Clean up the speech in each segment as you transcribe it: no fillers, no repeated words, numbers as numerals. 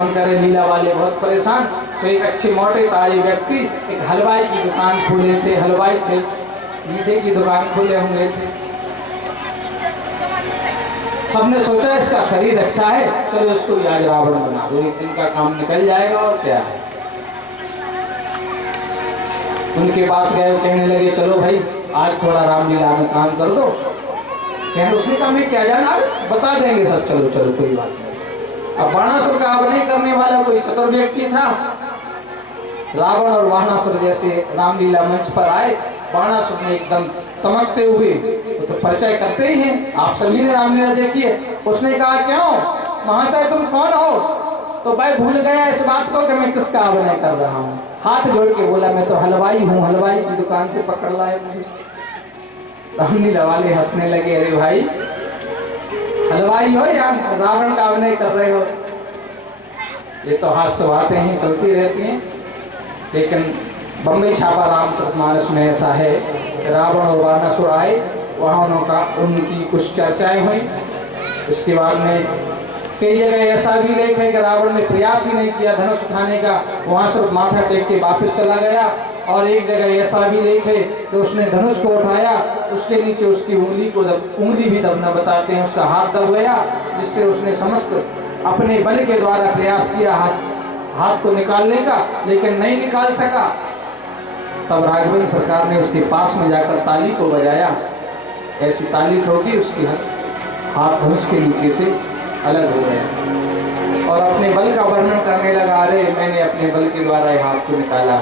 करे लीला वाले बहुत परेशान। तो एक अच्छे मोटे ताजे व्यक्ति एक हलवाई की दुकान खोले थे, हलवाई थे, मीठे की दुकान खोले हुए थे। सबने सोचा इसका शरीर अच्छा है, चलो इसको आज रावण बना दो, एक दिन का काम निकल जाएगा और क्या है। उनके पास गए, कहने लगे चलो भाई आज थोड़ा रामलीला में काम कर दो। कहने उसने कहा मैं क्या जाना, बता देंगे सब, चलो चलो कोई बात नहीं। अब बाणासुर का अभिनय करने वाला कोई चतुर व्यक्ति था। रावण और बाणासुर जैसे रामलीला मंच पर आए, बाणासुर ने एकदम तमकते हुए, तो परिचय करते ही हैं, आप सभी ने रामलीला देखी है। उसने कहा क्यों महाशय तुम कौन हो? तो भाई भूल गया इस बात को कि मैं किसका अभिनय कर रहा हूँ। हाथ जोड़ के बोला मैं तो हलवाई हूँ, हलवाई की दुकान से पकड़ लाए मुझे। रामलीला वाले हंसने लगे, अरे भाई हलवाई हो या रावण का अभिनय कर रहे हो? ये तो हास्य बातें ही चलती रहती हैं। लेकिन बम्बई छापा रामचरितमानस में ऐसा है कि रावण और बाणासुर आए, वहाँ उनकी कुछ चर्चाएं हुई। उसके बाद में कई जगह ऐसा भी लेख है कि रावण ने प्रयास ही नहीं किया धनुष उठाने का, वहाँ सिर्फ माथा टेक के वापस चला गया। और एक जगह ऐसा भी लेख है कि उसने धनुष को उठाया, उसके नीचे उसकी उंगली भी दबना बताते हैं, उसका हाथ दब गया, जिससे उसने समस्त अपने बल के द्वारा प्रयास किया हाथ को निकालने का, लेकिन नहीं निकाल सका। तब राघवेंद्र सरकार ने उसके पास में जाकर ताली को बजाया, ऐसी ताली ठोकी, उसकी हाथ धनुष के नीचे से अलग हो गया और अपने बल का वर्णन करने लगा, अरे मैंने अपने बल के द्वारा हाथ को निकाला।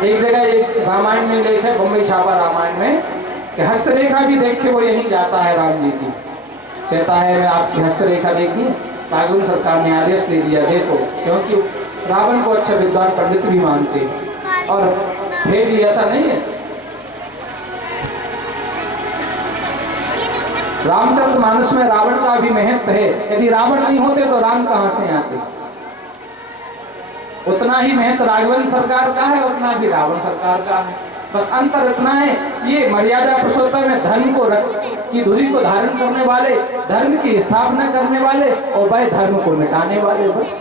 एक जगह एक रामायण में लेख है, बम्बई छापा रामायण में, कि हस्तरेखा भी देख के वो यहीं जाता है राम जी की। कहता है मैं आपकी हस्तरेखा देखूं। राघवेंद्र सरकार ने आदेश दे दिया देखो, क्योंकि रावण को अच्छा विद्वान पंडित भी मानते और फिर भी ऐसा नहीं है। रामचरितमानस में रावण का भी महत्व है। यदि रावण नहीं होते तो राम कहां से आते? उतना ही महत्व राघवेंद्र सरकार का है, उतना भी रावण सरकार का है। बस अंतर इतना है, ये मर्यादा पुरुषोत्तम में धर्म की धुरी को धारण करने वाले, धर्म की स्थापना करने वाले और वह धर्म को मिटाने वाले, बस।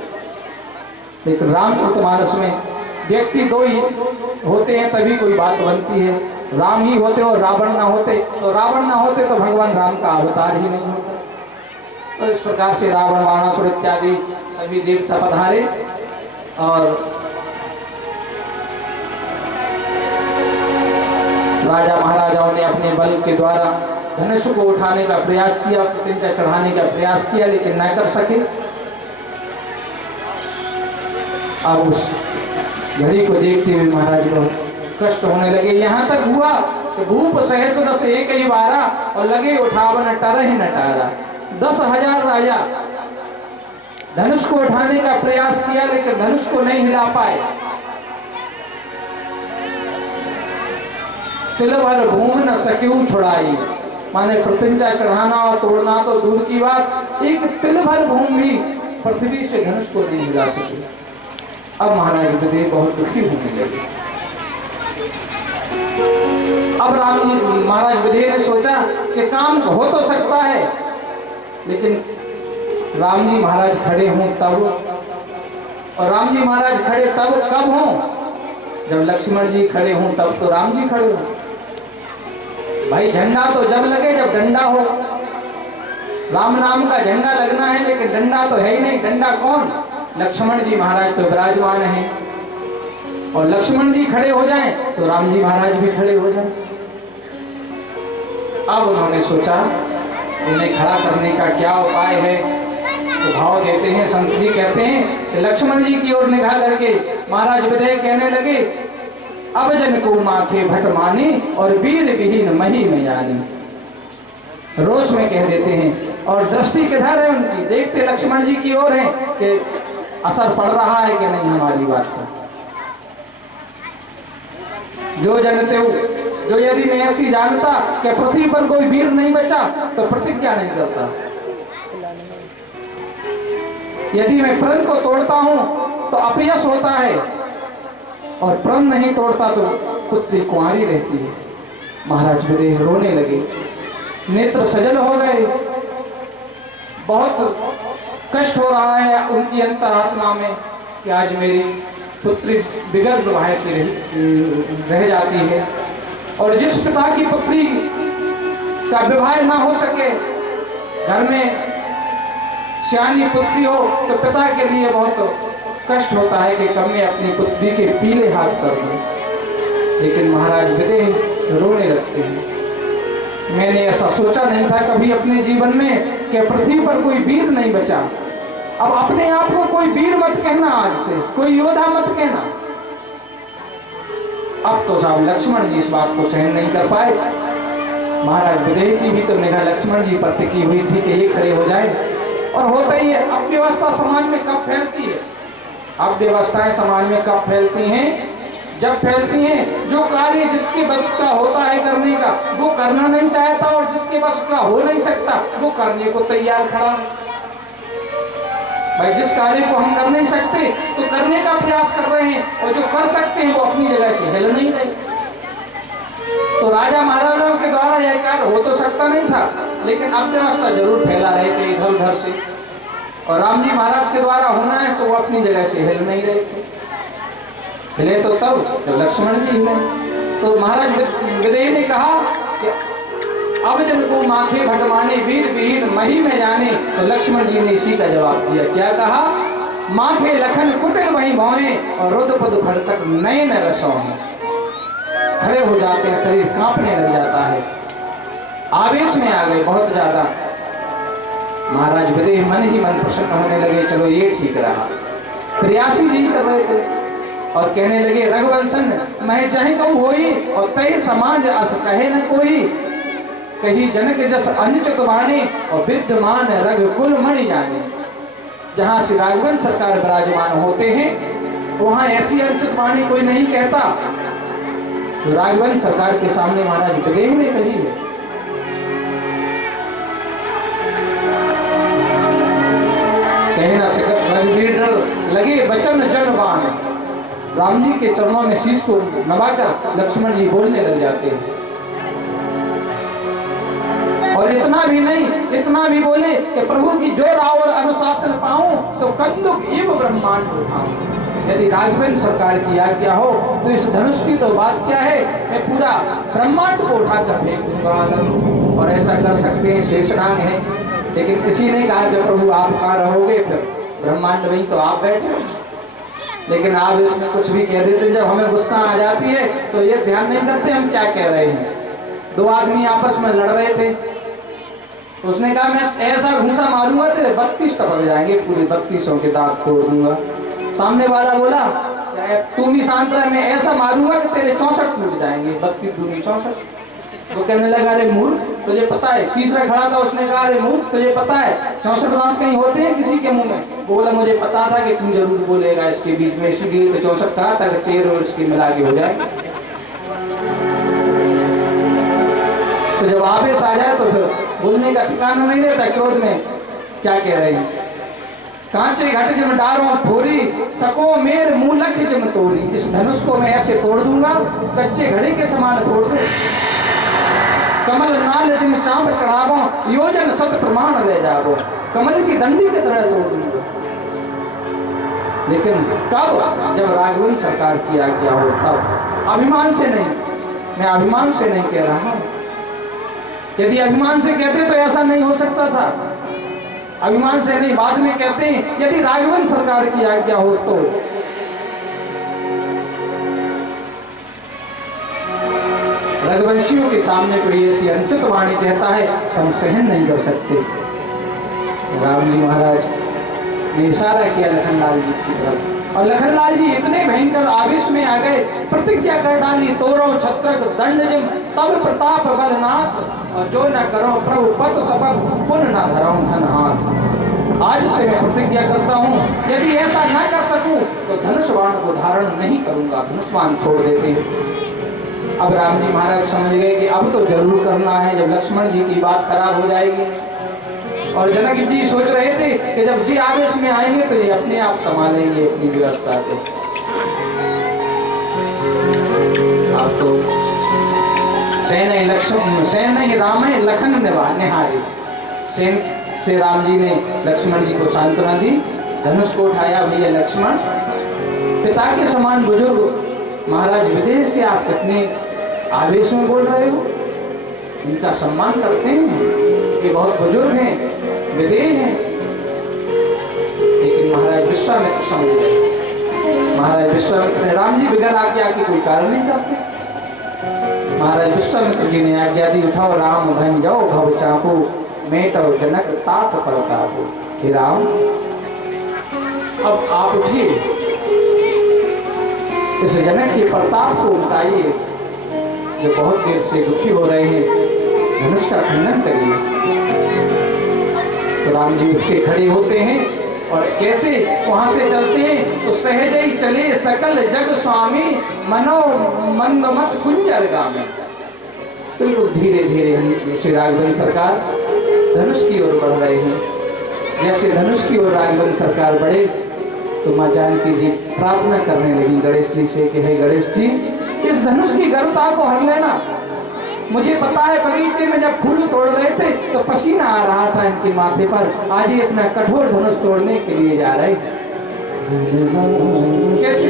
लेकिन रामचरितमानस में व्यक्ति दो ही होते हैं तभी कोई बात बनती है। राम ही होते और रावण ना होते, तो रावण ना होते तो भगवान राम का अवतार ही नहीं होता। तो इस प्रकार से रावण बाणासुर इत्यादि सभी देवता पधारे और राजा महाराजाओं ने अपने बल के द्वारा धनुष को उठाने का प्रयास किया, प्रतिज्ञा चढ़ाने का प्रयास किया, लेकिन न कर सके। अब उस घड़ी को देखते हुए महाराज बहुत कष्ट होने लगे। यहाँ तक हुआ कि भूप सहस रस एक ही बारा और लगे उठावन टरह न टारा। 10,000 राजा धनुष को उठाने का प्रयास किया, लेकिन धनुष को नहीं हिला पाए। तिल भर भूमि न सकेऊ छुड़ाई, माने प्रतिज्ञा चढ़ाना और तोड़ना तो दूर की बात, एक तिल भर भूमि भी पृथ्वी से धनुष को नहीं हिला सके। अब महाराज विदेह बहुत दुखी होने लगे। अब महाराज विदेह ने सोचा कि काम हो तो सकता है, लेकिन राम जी महाराज खड़े हों तब, और राम जी महाराज खड़े तब कब हों? जब लक्ष्मण जी खड़े हों तब तो राम जी खड़े हों। भाई झंडा तो जब लगे जब डंडा हो। राम नाम का झंडा लगना है, लेकिन डंडा तो है ही नहीं। डंडा कौन? लक्ष्मण जी महाराज तो विराजमान हैं, और लक्ष्मण जी खड़े हो जाएं तो राम जी महाराज भी खड़े हो जाएं। अब उन्होंने सोचा इन्हें खड़ा करने का क्या उपाय है, तो भाव देते हैं, संत जी कहते हैं कि लक्ष्मण जी की ओर निगाह करके महाराज विदेह कहने लगे, अब जन को माथे भट मानी और वीर विहीन मही में जानी। रोष में कह देते हैं, और दृष्टि किधर है उनकी? देखते लक्ष्मण जी की ओर है कि असर पड़ रहा है कि नहीं हमारी बात पर। जो जनते हो, जो यदि मैं ऐसी जानता कि पृथ्वी पर कोई वीर नहीं बचा तो प्रतिज्ञा नहीं करता। यदि मैं प्रण को तोड़ता हूं तो अपयश होता है, और प्रण नहीं तोड़ता तो पुत्री कुंवारी रहती है। महाराज विदेह रोने लगे, नेत्र सजल हो गए, बहुत कष्ट हो रहा है उनकी अंतरात्मा में कि आज मेरी पुत्री बिगड़ विवाह की रह जाती है। और जिस पिता की पुत्री का विवाह ना हो सके, घर में सियानी पुत्री हो तो पिता के लिए बहुत कष्ट होता है कि कब मैं अपनी पुत्री के पीले हाथ कर दूं। लेकिन महाराज विदेह रोने लगते हैं। मैंने ऐसा सोचा नहीं था कभी अपने जीवन में कि पृथ्वी पर कोई वीर नहीं बचा। अब अपने आप को कोई वीर मत कहना, आज से कोई योद्धा मत कहना। अब तो साहब लक्ष्मण जी इस बात को सहन नहीं कर पाए। महाराज विदेह की भी तो निगाह लक्ष्मण जी पर टिकी हुई थी कि ये खड़े हो जाए। और होता ही है, अव्यवस्था समाज में कब फैलती है? अव्यवस्थाएं समाज में कब फैलती हैं? जब फैलती हैं जो कार्य जिसके बस का होता है करने का, वो करना नहीं चाहता, और जिसके बस का हो नहीं सकता वो करने को तैयार खड़ा। भाई जिस कार्य को हम कर नहीं सकते तो करने का प्रयास कर रहे हैं, और जो कर सकते हैं वो अपनी जगह से हिल नहीं रहे। तो राजा महाराजाओं के द्वारा यह कार्य हो तो सकता नहीं था, लेकिन अव्यवस्था जरूर फैला रहे थे इधर उधर से। और राम जी महाराज के द्वारा होना है सो वो अपनी जगह से हिल नहीं रहे थे। हिले तो तब जब लक्ष्मण जी हिले। तो महाराज विदेह ने कहा कि अब जन को माखे भटमाने वीर वीर मही में जाने। तो लक्ष्मण जी ने इसी का जवाब दिया। क्या कहा? माखे लखन कुटिल वही भौए और रुद पद फड़कट नयन रसों। खड़े हो जाते हैं, शरीर कांपने लग जाता है, आवेश में आ गए बहुत ज्यादा। महाराज विदेह मन ही मन प्रसन्न होने लगे, चलो ये ठीक रहा। प्रयासी जी कर रहे थे और कहने लगे रघुवंशन मैं चाहे कहूँ होई और तय समाज अस कहे न कोई। कही जनक जस अनुचित वाणी और विद्यमान रघुकुल मणि जाने। जहाँ श्री राघवन सरकार विराजमान होते हैं वहाँ ऐसी अनुचित वाणी कोई नहीं कहता। तो राघवन सरकार के सामने महाराज विदेह ने कही है। कहना रघुवीर लगे वचन जनवान। राम जी के चरणों में शीश को नवाकर लक्ष्मण जी बोलने लग जाते हैं। और इतना भी नहीं, इतना भी बोले कि प्रभु की जोर और अनुशासन पाऊं तो कंदुक इव ब्रह्मांड उठाऊं। यदि राघवेंद्र सरकार की आज्ञा हो तो इस धनुष की तो बात क्या है, मैं पूरा ब्रह्मांड को उठाकर फेंक दूंगा। और ऐसा कर सकते हैं, शेषनाग है। लेकिन किसी ने कहा कि प्रभु आप कहाँ रहोगे, फिर ब्रह्मांड में तो आप बैठे हो। लेकिन आप इसमें कुछ भी कह देते। जब हमें गुस्सा आ जाती है तो ये ध्यान नहीं करते हम क्या कह रहे हैं। दो आदमी आपस में लड़ रहे थे, उसने कहा मैं ऐसा घूंसा मारूंगा तेरे 32 टपक जाएंगे, पूरे 32 के दांत तोड़ दूंगा। सामने वाला बोला तू नहीं शांत रह, मैं ऐसा मारूंगा कि तेरे 64 टूट जाएंगे, 32 दूनी 64। वो कहने लगा अरे मूर्ख तुझे पता है। तीसरा खड़ा था, उसने कहा अरे मूर्ख तुझे पता है 64 दांत कहीं होते हैं किसी के मुंह में? बोला मुझे पता था कि तू जरूर बोलेगा इसके बीच में, इसीलिए तो 64 कहा था कि 13 और इसके मिला के हो जाए। तो जब आवेश आ जाए तो फिर बोलने का ठिकाना नहीं रहता। क्रोध में क्या कह रहे हैं? कांचे घट जम डारों थोड़ी सको मेर मुंह लख जम तोड़ी। इस धनुष को मैं ऐसे तोड़ दूंगा कच्चे घड़े के समान तोड़ दूं। कमल नाल जिम चांप चढ़ावो योजन सत प्रमाण ले जावो। कमल की डंडी की तरह तोड़ दूंगा। लेकिन कब? जब राघवन सरकार की आज्ञा हो तब। अभिमान से नहीं, मैं अभिमान से नहीं कह रहा हूं। यदि अभिमान से कहते तो ऐसा नहीं हो सकता था। अभिमान से नहीं, बाद में कहते हैं यदि राघवन सरकार की आज्ञा हो तो। रघुवंशियों के सामने कोई ऐसी अनुचित वाणी कहता है तो हम सहन नहीं कर सकते। राम जी महाराज ने इशारा किया लखनलाल जी की तरफ, और लखनलाल जी इतने भयंकर आवेश में आ गए, प्रतिज्ञा कर डाली तोरो छत्रक दंड जिम तब प्रताप बलनाथ। और जो न करो प्रभु पत शपथ पुन न धरो धन हाथ। आज से मैं प्रतिज्ञा करता हूँ यदि ऐसा न कर सकूं तो धनुष बाण को धारण नहीं करूंगा। धनुष बाण छोड़ देते। अब राम जी महाराज समझ गए कि अब तो जरूर करना है, जब लक्ष्मण जी की बात खराब हो जाएगी। और जनक जी सोच रहे थे कि जब जी आवेश में आएंगे तो ये अपने आप संभालेंगे अपनी व्यवस्था को। अब तो सेन ही राम है लखन निहारे। से राम जी ने लक्ष्मण जी को सांत्वना दी, धनुष को उठाया, भैया लक्ष्मण पिता के समान बुजुर्ग महाराज विदेह से आप कितने आवेश में बोल रहे हो, इनका सम्मान करते हैं, ये बहुत बुजुर्ग हैं, विदेह हैं। लेकिन महाराज विश्वामित्र समझ गए। महाराज विश्वामित्र ने राम जी बिगड़ आज्ञा की कोई कारण नहीं करते। महाराज विश्वामित्र जी ने आज्ञा दी, उठाओ राम भन जाओ भव चापो, मेटो जनक तात परतापो। हे राम अब आप उठिए, इस जनक के प्रताप को उतारिए, जो बहुत देर से दुखी हो रहे हैं, धनुष का खंडन करिए। तो राम जी उठ के खड़े होते हैं और कैसे वहां से चलते हैं, तो सहज ही चले सकल जग स्वामी, मनो मंदमत कुंजर गामी। बिल्कुल धीरे धीरे श्री राघवन सरकार धनुष की ओर बढ़ रहे हैं। जैसे धनुष की ओर राघवन सरकार बढ़े तो माँ जानकी जी प्रार्थना करने लगी गणेश जी से कि हे गणेश जी, इस धनुष की गर्मता को हर लेना। मुझे पता है बगीचे में जब फूल तोड़ रहे थे तो पसीना आ रहा था इनके माथे पर, आज ये इतना कठोर धनुष तोड़ने के लिए जा रहे। कैसे